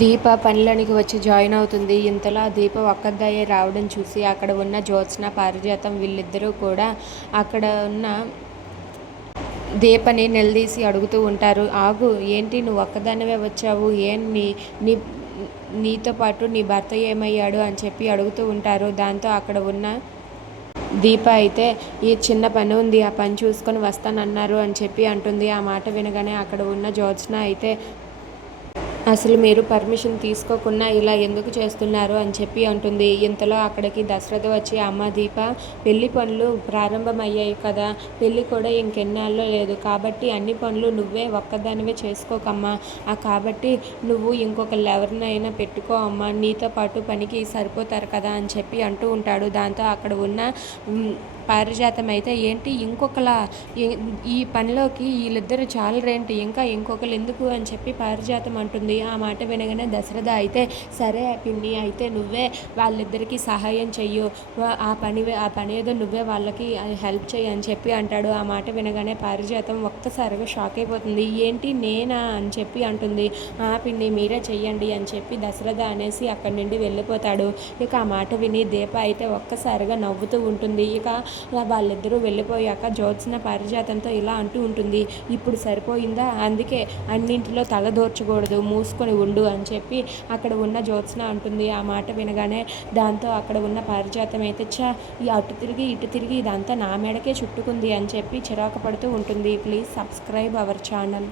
దీప పనిలోనికి వచ్చి జాయిన్ అవుతుంది. ఇంతలో దీప ఒక్కదాయే రావడం చూసి అక్కడ ఉన్న జ్యోత్స్న పారిజాతం వీళ్ళిద్దరూ కూడా అక్కడ ఉన్న దీపని నిలదీసి అడుగుతూ ఉంటారు. ఆగు ఏంటి నువ్వు ఒక్కదానివే వచ్చావు? ఏం నీ నీ నీతో పాటు నీ భర్త ఏమయ్యాడు అని చెప్పి అడుగుతూ ఉంటారు. దాంతో అక్కడ ఉన్న దీప అయితే ఈ చిన్న పని ఉంది ఆ పని చూసుకొని వస్తానన్నారు అని చెప్పి అంటుంది. ఆ మాట వినగానే అక్కడ ఉన్న జ్యోత్స్న అయితే అసలు మీరు పర్మిషన్ తీసుకోకుండా ఇలా ఎందుకు చేస్తున్నారు అని చెప్పి అంటుంది. ఇంతలో అక్కడికి దశరథ వచ్చి అమ్మ దీప పెళ్ళి పనులు ప్రారంభమయ్యాయి కదా పెళ్ళి కూడా ఇంకెన్నాళ్ళు లేదు. కాబట్టి అన్ని పనులు నువ్వే ఒక్కదానివే చేసుకోకమ్మా. ఆ కాబట్టి నువ్వు ఇంకొకళ్ళు ఎవరినైనా పెట్టుకో అమ్మా. నీతో పాటు పనికి సరిపోతారు కదా అని చెప్పి అంటూ ఉంటాడు. దాంతో అక్కడ ఉన్న పారిజాతం అయితే ఏంటి? ఇంకొకలా ఈ పనిలోకి వీళ్ళిద్దరు చాలరేంటి? ఇంకా ఇంకొకరు ఎందుకు? అని చెప్పి పారిజాతం అంటుంది. ఆ మాట వినగానే దశరథ అయితే సరే పిన్ని అయితే నువ్వే వాళ్ళిద్దరికీ సహాయం చెయ్యు. ఆ పని ఆ పని ఏదో నువ్వే వాళ్ళకి హెల్ప్ చెయ్యి అని చెప్పి అంటాడు. ఆ మాట వినగానే పారిజాతం ఒక్కసారిగా షాక్ అయిపోతుంది. ఏంటి నేనా? అని చెప్పి అంటుంది. ఆ పిన్ని మీరే చెయ్యండి అని చెప్పి దశరథ అనేసి అక్కడి నుండి వెళ్ళిపోతాడు. ఇక ఆ మాట విని దీప అయితే ఒక్కసారిగా నవ్వుతూ ఉంటుంది. ఇక వాళ్ళిద్దరూ వెళ్ళిపోయాక జ్యోత్స్న పారిజాతంతో ఇలా అంటూ ఉంటుంది. ఇప్పుడు సరిపోయిందా? అందుకే అన్నింటిలో తలదోర్చకూడదు మూసుకొని ఉండు అని చెప్పి అక్కడ ఉన్న జ్యోత్స్న అంటుంది. ఆ మాట వినగానే దాంతో అక్కడ ఉన్న పారిజాతం అయితే చా ఈ అటు తిరిగి ఇటు తిరిగి ఇదంతా నా మేడకే చుట్టుకుంది అని చెప్పి చిరాకు పడుతూ ఉంటుంది. Please subscribe our channel.